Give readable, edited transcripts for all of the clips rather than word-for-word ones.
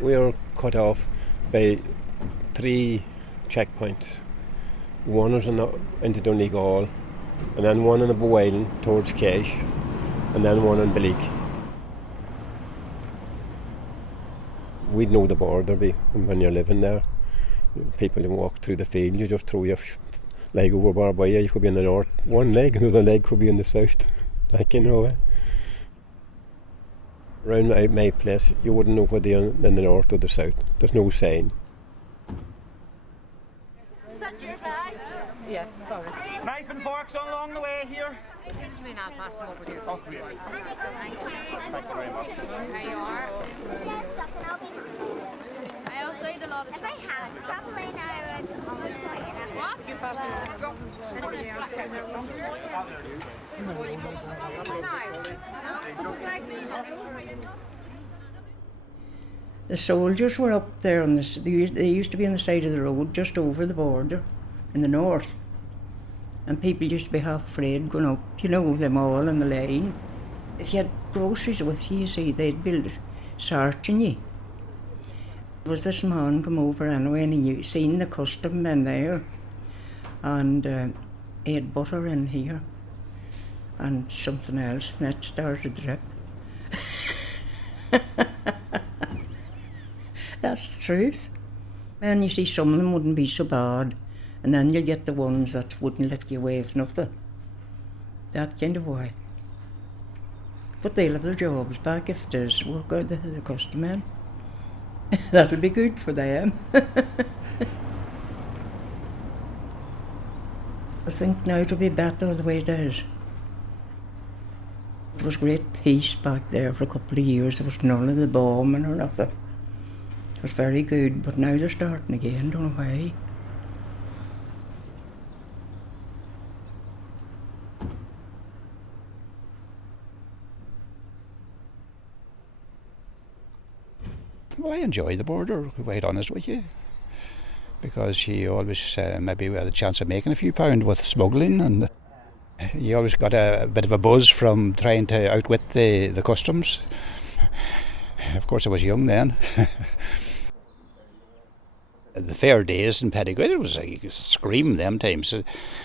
We are cut off by 3 checkpoints. One is into Donegal, and then one in the Boylan towards Cash, and then one in Beleg. We'd know the border when you're living there. People who walk through the field, you just throw your leg over barbed wire. You could be in the north, one leg, another leg could be in the south. Like, you know. Around my place, you wouldn't know whether you're in the north or the south. There's no sign. That's your bag? Yeah, sorry. Knife and forks along the way here. I'll pass them over here. Oh, great. Thank you very much. There you are. I also eat a lot of If I had probably now I would what? You pass The soldiers were up there on they used to be on the side of the road just over the border in the north, and people used to be half afraid going up, you know, them all on the line. If you had groceries with you, see, they'd be searching you. There was this man come over anyway, and he seen the custom men there, and he had butter in here and something else, and that started to drip. That's the truth. And you see, some of them wouldn't be so bad, and then you'll get the ones that wouldn't let you away with nothing. That kind of way. But they'll have their jobs back if there's work out the customer. That'll be good for them. I think now it'll be better the way it is. There was great peace back there for a couple of years. There was none of the bombing or nothing. It was very good, but now they're starting again, don't know why. Well, I enjoy the border, to be quite honest with you, because you always maybe had a chance of making a few pound with smuggling, and you always got a bit of a buzz from trying to outwit the customs. Of course, I was young then. The fair days in Pettigo, it was like you scream them times.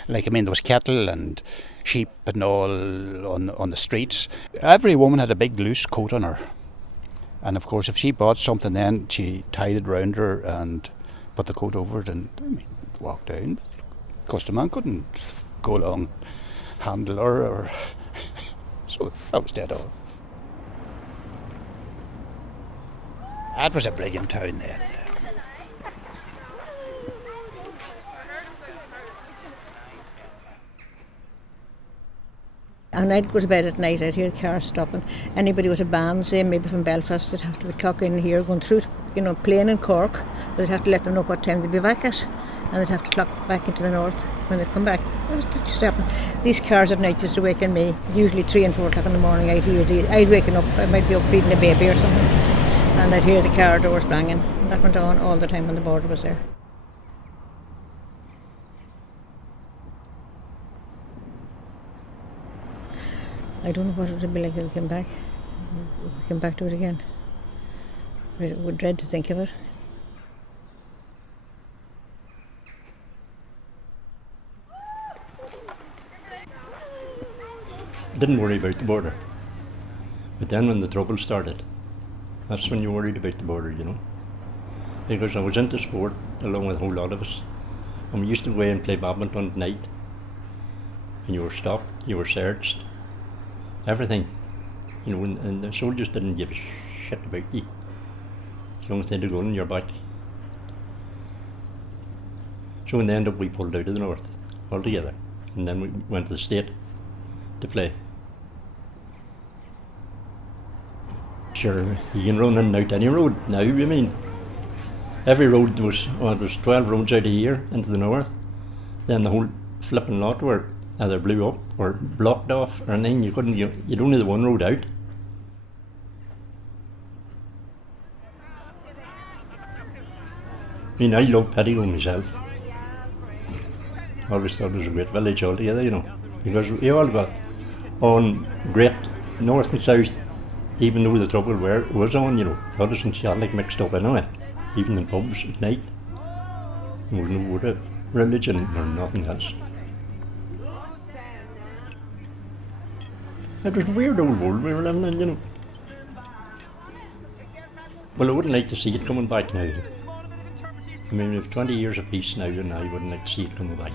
Like, I mean, there was cattle and sheep and all on the streets. Every woman had a big loose coat on her. And of course, if she bought something, then she tied it round her and put the coat over it and walked down. The customer couldn't go along, handle her, or so that was dead on. That was a brilliant town then. And I'd go to bed at night, I'd hear the cars stopping. Anybody with a band, say maybe from Belfast, they'd have to be clocking in here, going through, playing in Cork. But they'd have to let them know what time they'd be back at. And they'd have to clock back into the north when they'd come back. That just happened. These cars at night used to waken me, usually 3 and 4 o'clock in the morning. I'd waken up, I might be up feeding a baby or something. And I'd hear the car doors banging. And that went on all the time when the border was there. I don't know what it would be like if we came back. We came back to it again. We would dread to think of it. I didn't worry about the border. But then when the trouble started, that's when you worried about the border, Because I was into sport along with a whole lot of us. And we used to go away and play badminton at night. And you were stopped, you were searched. Everything, and the soldiers didn't give a shit about you, as long as they had a gun in your back. So in the end, we pulled out of the north altogether, and then we went to the state to play. Sure, you can run in and out any road now. Every road there was 12 roads out of here into the north. Then the whole flipping lot were either blew up or blocked off or anything. You'd only the one road out. I love Pettigo myself. I always thought it was a great village altogether, because we all got on great north and south, even though the trouble was on, you know, Protestant Catholic mixed up anyway, even in pubs at night. There was no other religion or nothing else. It was a weird old world we were living in, you know. Well, I wouldn't like to see it coming back now. I mean, we have 20 years of peace now, and I wouldn't like to see it coming back.